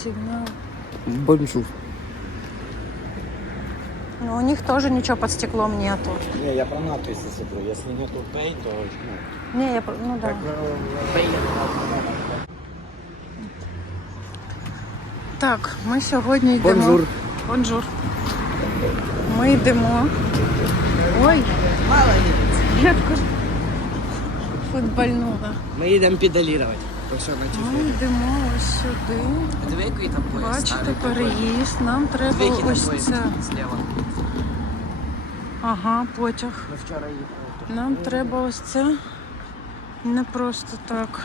сигнал. Бонжур. Но у них тоже ничего под стеклом нету. Не, я про надписи смотрю. Если нету pay, то ну, Не, я, про- ну да. Так, ми сьогодні йдемо. Бонжур. Бонжур. Ми йдемо. Ой, я таку футбольнула. Ми їдемо педалірувати. Що на Ми йдемо ось сюди. Дві який там поїзд Бачите, переїзд. Нам треба Дві який там ось поїзд це. зліва. Ага, потяг. Ми вчора їхали. Нам треба ось це. Не просто так.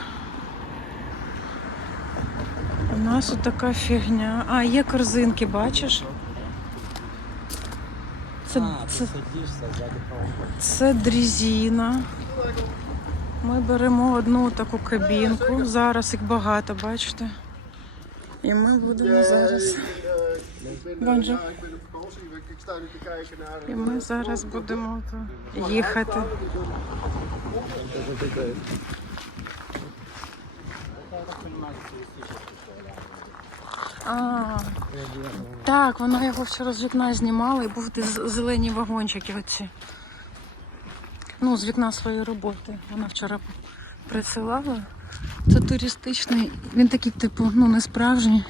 У нас от така фігня. А, є корзинки, бачиш? Це, це, це дрезина. Ми беремо одну таку кабінку. Зараз їх багато, бачите? І ми будемо зараз. Бонжур. І ми зараз будемо їхати. А, так, вона його вчора з вікна знімала і був зелені вагончики оці. Ну, з вікна своєї роботи. Вона вчора присилала. Це туристичний. Він такий, типу, ну не справжній.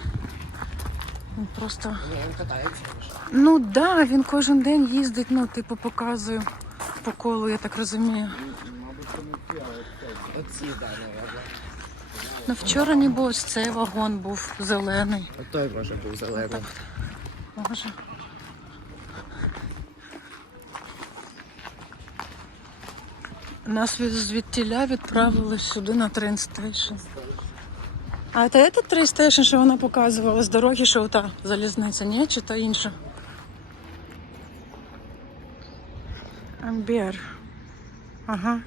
Він просто. Він катається. Ну так, да, він кожен день їздить, ну, типу, показує по колу, я так розумію. Наверное. Ну вчора ніби ось цей вагон був зелений. От той може був зелений. Може. Нас від звідтіля відправили сюди на трейнстейшн. А це этот трейнстейшн, що вона показувала з дороги, що та залізниця, ні? Чи та інша? Амбер. Ага.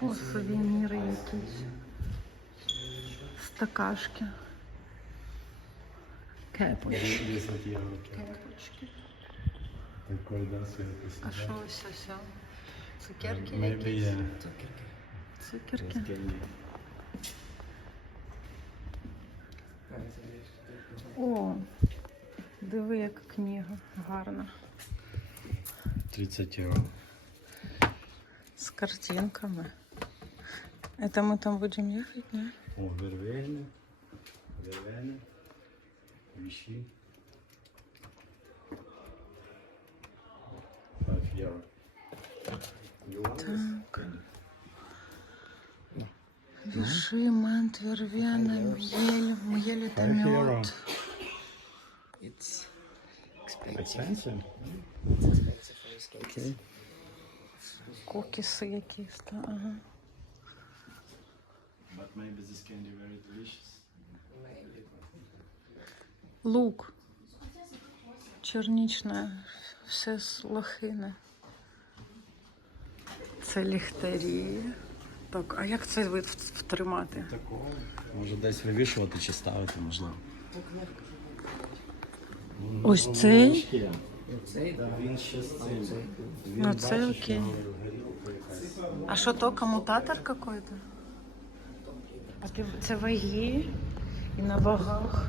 О, сувеніри якісь. Стакашки. Кепочки. 10 євро. Кепочки. Такой, да, свет А що ось ось? Цукерки Maybe, якісь? yeah. Цукерки. О, диви, яка книга гарна. 30 євро. З картинками. Это мы там будем ехать, не? О, вервельне. Вервельне. Вещи. 5 євро. You want this? Так. Виши, мент, вервена, мьель, мьель это Five euro. мед. It's expensive. Expensive? It's expensive for the skates. Okay. Кокіси якісь, та, ага. But maybe this candy very delicious. Maybe. Лук. Чернічне, все з лохини. Це ліхтарі. Так, а як це вид втримати? Може десь вивішувати чи ставити, можливо. Ось цей. Цей. Він ще з цим. Ну, це окей. А що то, комутатор какой-то? А ти- це ваги і на вагах.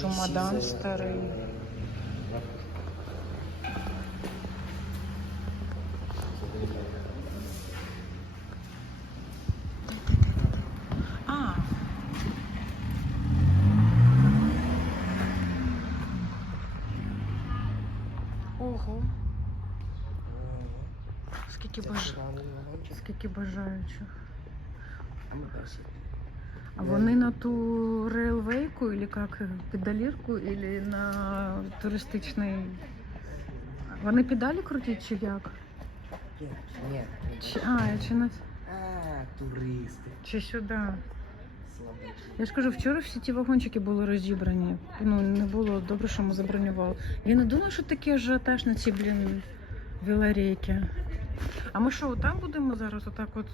Чумадан старий. Ого. Скільки баж... Рано вагончик. Скільки бажаючих. А. А вони на ту рейлвейку, или як педалірку, или на туристичний. Вони педалі крутять чи як? Ні. Чи, а, чи, на... А, туристи. чи сюди? Я ж кажу, вчора всі ті вагончики були розібрані. Ну, не було добре, що ми забронювали. Я не думаю, що таке ажіотаж на ці, блін, велорейки. А ми що, там будемо зараз отак от.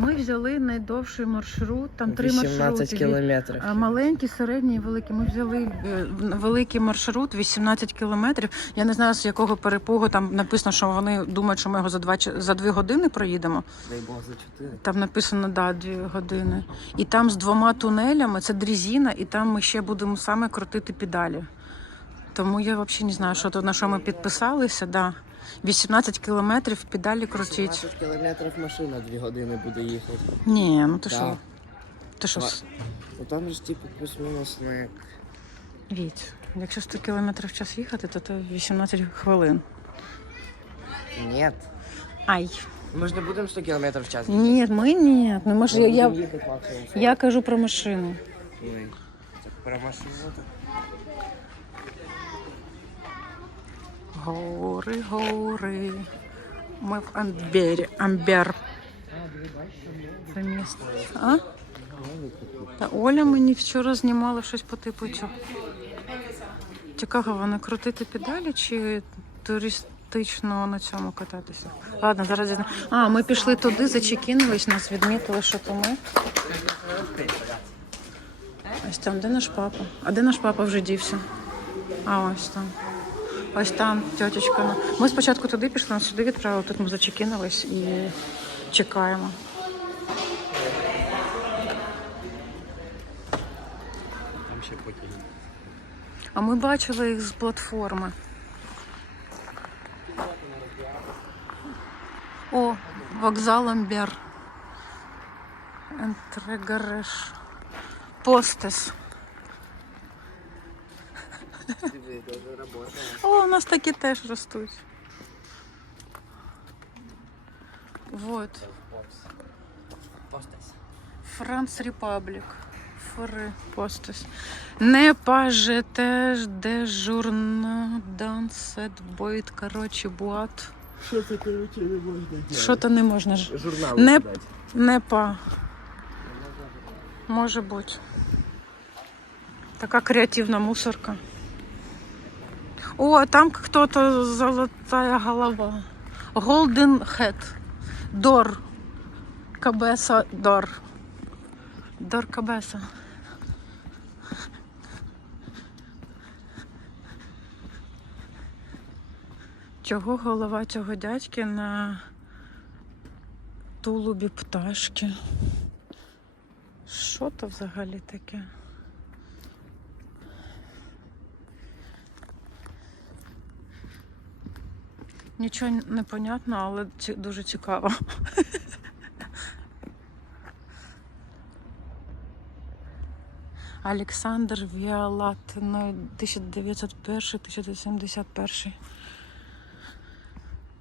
Ми взяли найдовший маршрут, там три 18 маршрути. кілометрів. А, Маленький, середній і великий. Ми взяли е, великий маршрут 18 кілометрів. Я не знаю, з якого перепугу там написано, що вони думають, що ми його за два за дві години проїдемо. Дай Бог за 4. Там написано да, дві години. І там з двома тунелями це дрізіна, і там ми ще будемо саме крутити педалі. Тому я взагалі не знаю, що тут на що ми підписалися. Да. 18 кілометрів педалі крутіть. 18 кілометрів машина 2 години буде їхати. Ні, ну ти що? Ти що? Ну там ж типу плюс-мінус ну як. Віть, якщо 100 км в час їхати, то це 18 хвилин. Ні. Ай. Ми ж не будемо 100 кілометрів в час. Ні, ми ні. Ну, Ми я, їхати максимум 40. я кажу про машину. Ой, Так про машину. то- Гори, гори. Ми в Амбері. Амбер. Це місто. А? Та Оля мені вчора знімала щось по типу цього. Цікаво, вони крутити педалі чи туристично на цьому кататися? Ладно, зараз я... знаю. А, ми пішли туди, зачекінились, нас відмітили, що то ми. Ось там, де наш папа? А де наш папа вже дівся? А ось там. Ось там тьотечка. Ми спочатку туди пішли, нас сюди відправили, тут ми зачекінились і чекаємо. Там ще потяги. А ми бачили їх з платформи. О, вокзал Амбер.Ентрегареш. Постес. Диви, дуже робота. О, у нас такі теж ростуть. Вот. Франц Репаблік. Фори постес. Не пажетеш де журна дансет бойт, коротше, буат. Що це, коротше, не можна Що то не можна. Журнал Не- Не па. Може бути. Така креативна мусорка. О, там кто-то золотая голова. Golden Head. Дор. Кабеса Дор. Дор Кабеса. Чого голова цього дядьки на тулубі пташки? Що то взагалі таке? Нічого не понятно, але дуже цікаво. Олександр Віалат, ну, 1901-1971.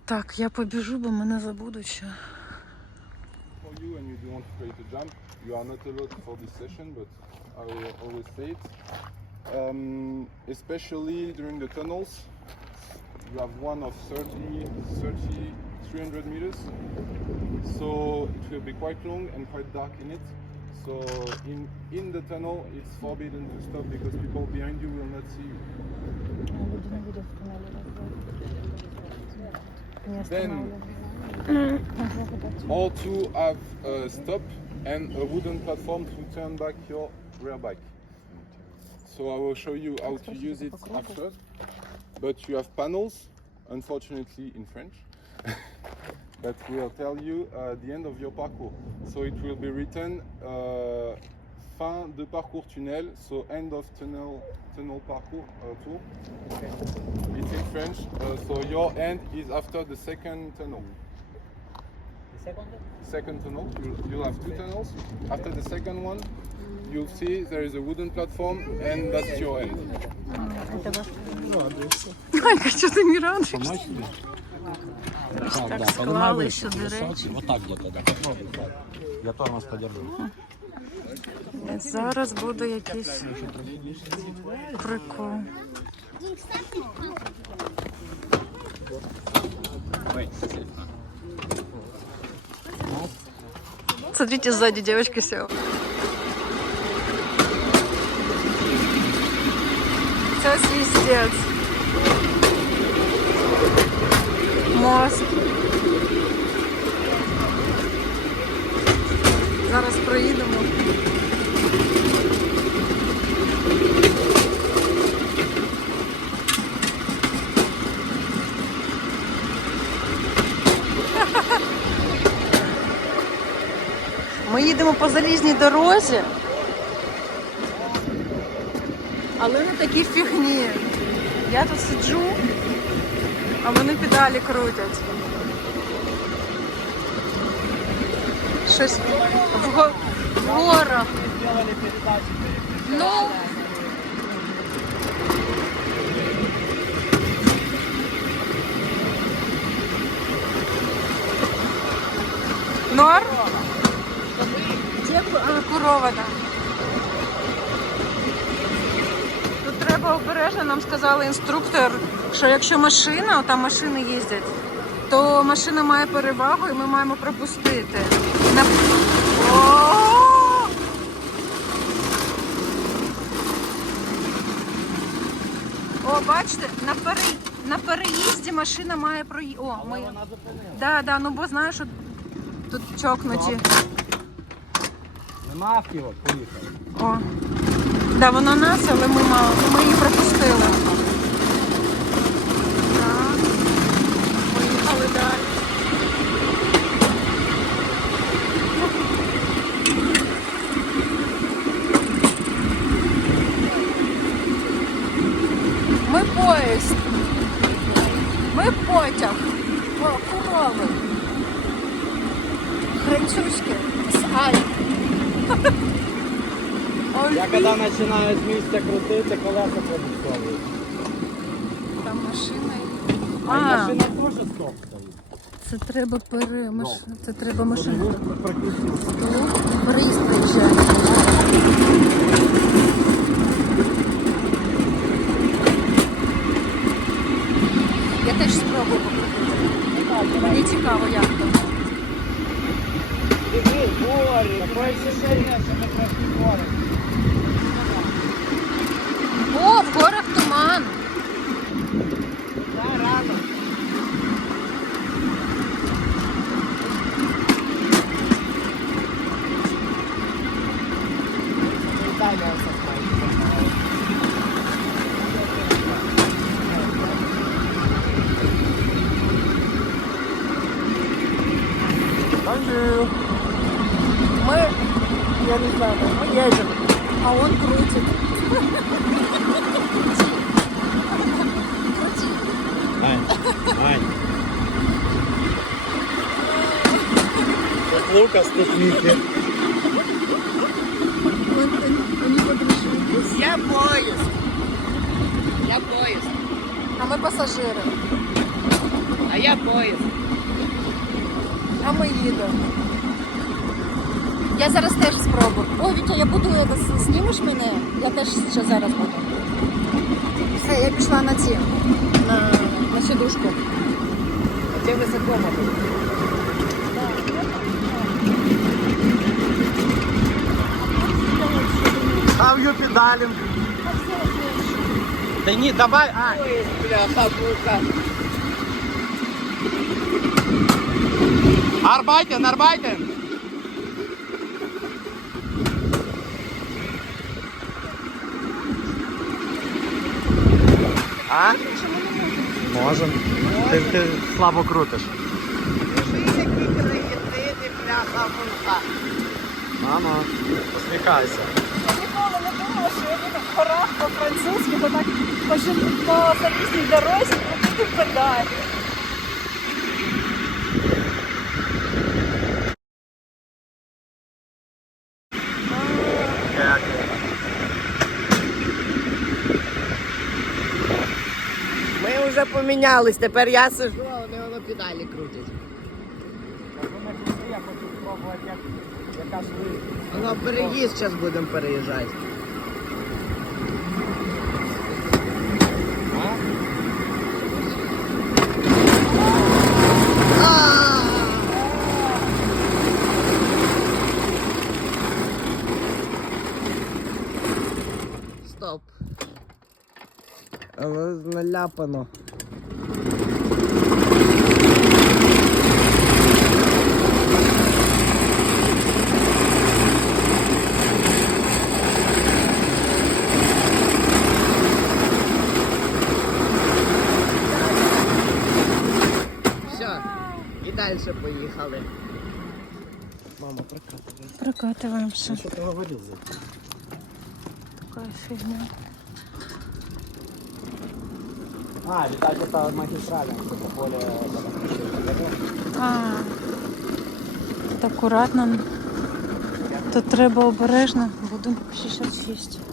Так, я побіжу, бо мене забудуть ще. you and you do want to create a jump, you are not allowed for this session, but I will always say it. Um, especially during the tunnels, you have one of 30, 30, 300 meters. So it will be quite long and quite dark in it. So in, in the tunnel, it's forbidden to stop because people behind you will not see you. Then or to have a stop and a wooden platform to turn back your rear bike. So I will show you how to use it after. But you have panels, unfortunately in French, that will tell you uh, the end of your parcours. So it will be written uh, fin de parcours tunnel, so end of tunnel tunnel parcours uh, tour. It's in French, uh, so your end is after the second tunnel second tunnel. You'll, you'll have two tunnels. After the second one, you'll see there is a wooden platform, and that's your end. Ай, що ти не радуєшся? Помочь тебе? Ось Так, так да, склали поднимай сюди выше, речі. Вот так где-то, да. Я тормоз подержу. І Зараз буде якийсь прикол. Смотрите, сзади девочка села. Все свистец. Мост. Зараз проїдемо. Їдемо по залізній дорозі. Але на такій фігні. Я тут сиджу, а вони педалі крутять. Щось вго- вгорах. Ну. Нор? Да. Тут треба обережно, нам сказали інструктор, що якщо машина, там машини їздять, то машина має перевагу і ми маємо пропустити. На... О! О, бачите, на, пере... на переїзді машина має проїхати. О, ми... Да, да, ну бо знаєш, що тут чокнуті. Нема автівок, поїхали. О. Да, вона нас, але ми мало. Ми її пропустили. Поїхали далі. Ми поїзд. Ми потяг. О, корови. Французьке. З Альп. Я коли починаю з місця крутити, колеса продуктовують. Там машина. А, А, машина теж стоп стоїть. це треба пере... Маш... Це треба машину. Стоп, Приїзд приїжджає. Я теж спробую покрутити. Мені цікаво, як то. Диви, горі, таке ощущення, що ми пройшли гори. О, в горах туман. Да, рано. Італія все Мы, я не знаю, мы едем, а он крутит. Ань, Ань. Подружились. Я поїзд. Я поїзд. А ми пасажири. А я поїзд. А ми їдемо. Я зараз теж спробую. Ой, Вітя, я буду е, знімеш мене? Я теж ще зараз Ставлю педалем. Да ні, давай, Ань. Поїзд, бляха, муха. Арбайтен, арбайтен. А? Можем. Ти, ти слабо крутиш. Які креативи, бляха, муха. Мама, посміхайся. Я ніколи не думала, що в по-французьки, бо так по, залізній дорозі крутити педалі. Ми вже помінялись, тепер я сижу, а вони воно педалі крутять. Я хочу спробувати, як, яка швидкість. Воно переїзд зараз будемо переїжджати. Стоп. Але наляпано. Все, і далі поїхали. Мама, прокатывай. Прокатываемся. Ну что ты говорил за Такая фигня. А, видать, это магистральная, что-то более... А, тут акуратно. Тут треба обережно. Будинок 66. А,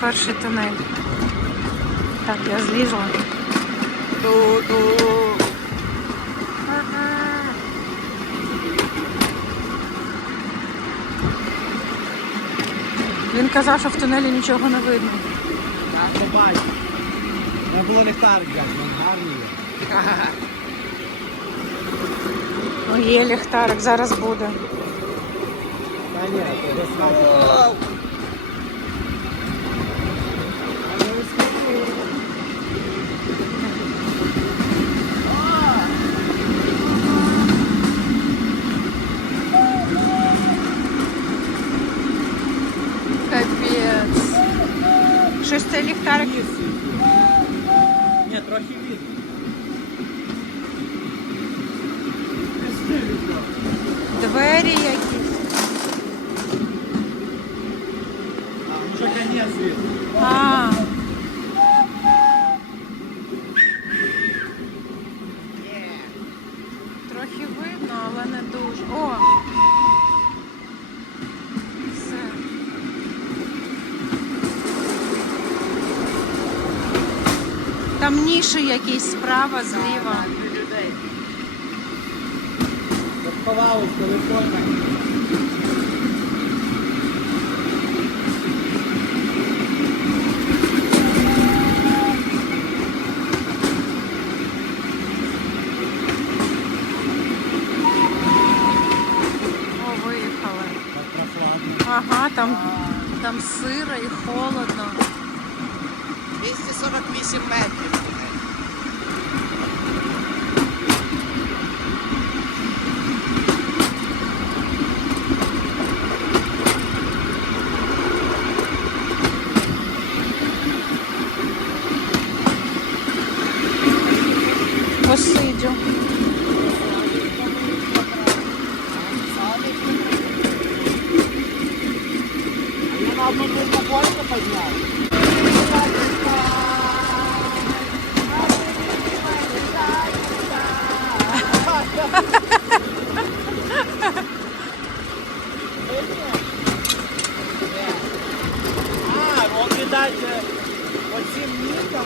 Перший тунель. Так, я злізла. Він казав, що в тунелі нічого не видно. Так, побачиш. Не було ліхтарик, він гарний. Ну, є ліхтарик, зараз буде. Та ні, то без світу. Капець. Щось цей ліхтарик. Ні, трохи видно. Двері якісь. А, вже конець видно. А. Трохи видно, але не дуже. О! Все. Ніші якісь справа, зліва. Заховались, коли. О, виїхали. Ага, там, там сиро і холодно. 248 метрів.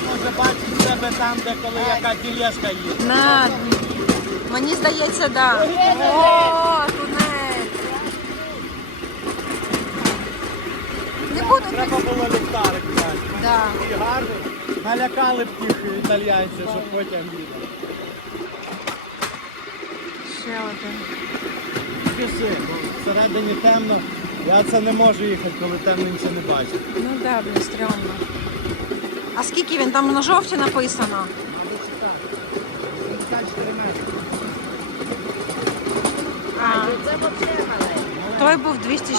Може бачити себе там, де коли яка тележка їде. На. Мені здається, да. О, тунель. Не буду Треба було ліхтарик взяти. Да. Такий гарний. Налякали б тих італійців, щоб потім їде. Ще один. Піши, всередині темно. Я це не можу їхати, коли темно нічого не бачу. Ну да, блін, стрьомно. А скільки він там на жовті написано? Надо читати. 74 метри. А, Це той був 200 з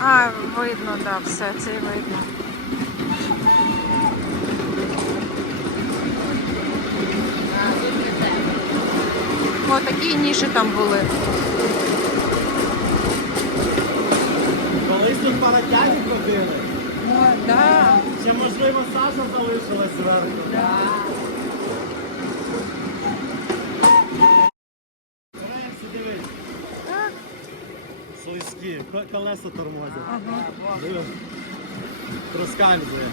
А, видно, да, все, це і видно. О, такі ніші там були. Колись тут паратяги ходили. Да. Ще можливо Саша залишилась. Рельси, дивись. Слизькі, колеса тормозять. Ага. Проскальзує.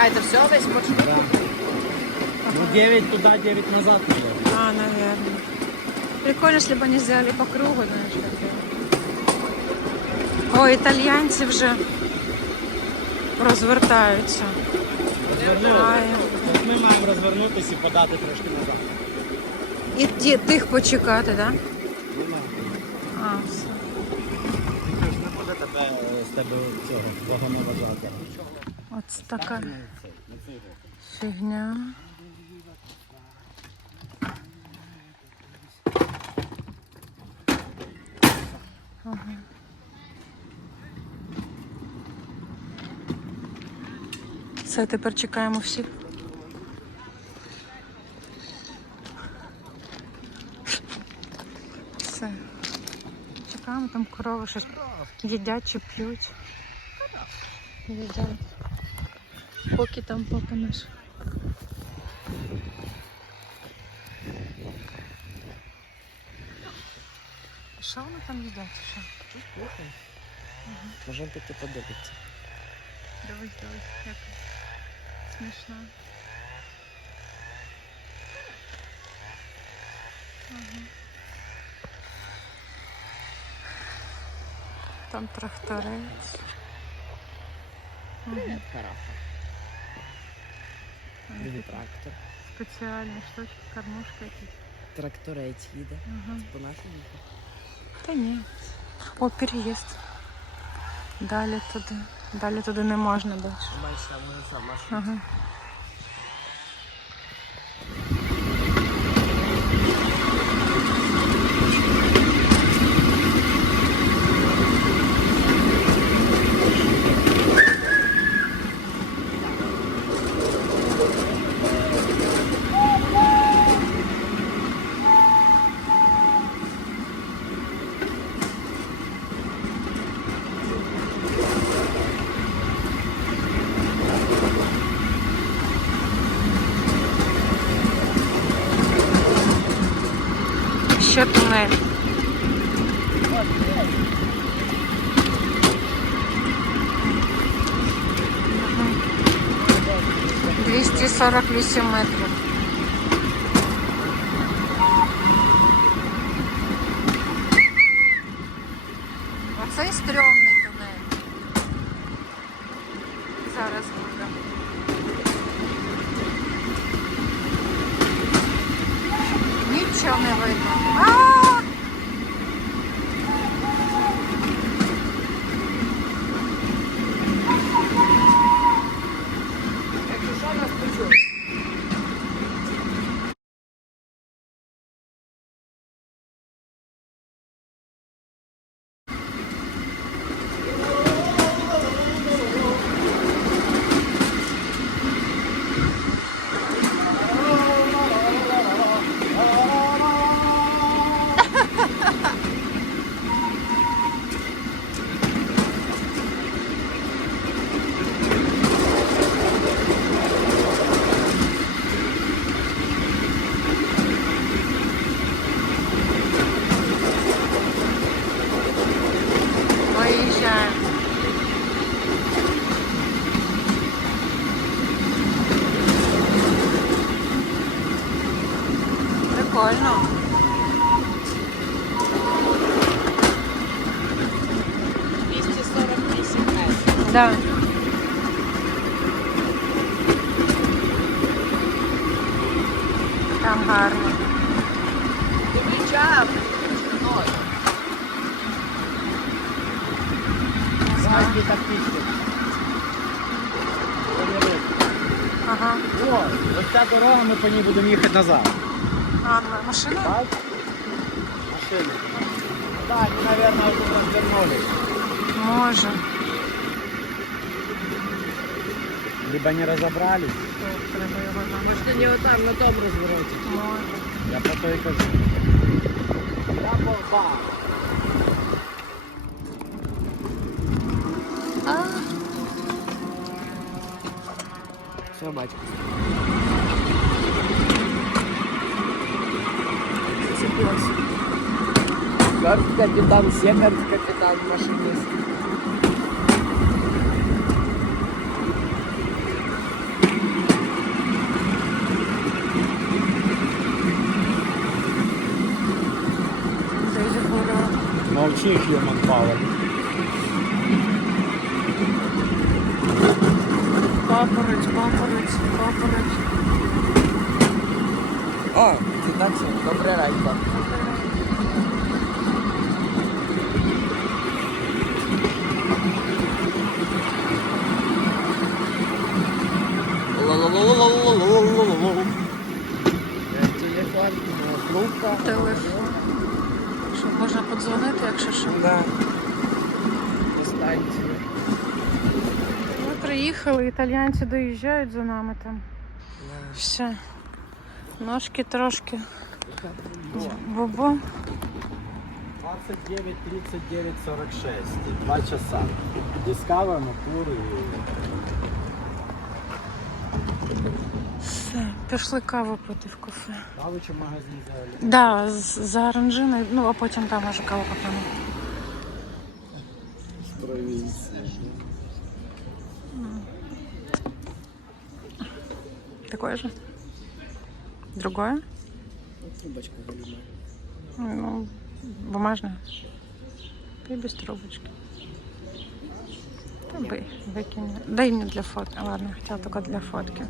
А, это все весь почти? Да. Ну, 9 туда, 9 назад. Наверное. А, наверное. Прикольно, если бы они сделали по кругу, знаешь, как О, итальянцы вже розвертаються. Розвернули. Ми маємо розвернутися і подати трошки назад. І тих почекати, так? Да? А, все. Ти ж не буде тебе е, з тебе цього вагонного жака. Ось така фігня. Все, тепер чекаємо всіх. Все. Чекаємо, там корови щось їдять чи п'ють. Їдять. Поки там папа наш. Що вони там їдять? Що? Можемо піти подивитися. Дивись, дивись, як смішно. Ага. Там тракторець. Ага. Карафа. Диви трактор. Спеціальні штучки, кормушки якісь. Тракторець їде. Ага. По нашому. Та ні. О, переїзд. Далі туди. Далі туди не можна далі. Бачиш, там уже сама. машина. Ага. 48 метрів. Там гарно. Диви чап. Ой. Знаєш, так пішки. Ага. О, ось ця дорога, ми по ній будемо їхати назад. А, машина? Так? Машини. Так, они, наверное, тут развернулись. Може. Либо не разобрались. Там. Може, не отам, на тому розвороті. Я про то і кажу. Double bar. А, Все, батько. Зацепилась. Как капитан Секард, капитан машинист. Молчи, human power. Папороть, папороть, папороть. О, це так все. Добре ранько. телефон. Щоб можна подзвонити, якщо що. Да. Достаньте. Ми приїхали, італійці доїжджають за нами там. Все. Ножки трошки. Бобо. 29, 39, 46. Два часа. Discover, Мапур і... Все. Пішли каву пити в кафе. Каву чи магазин взяли? Да, з- за оранжиною, ну а потім там може каву поп'ємо. Такое же? Другое? Трубочка голубая. Ну, бумажное. Пей без трубочки. Выкинь. Дай мне для фотки. Ладно, хотела только для фотки.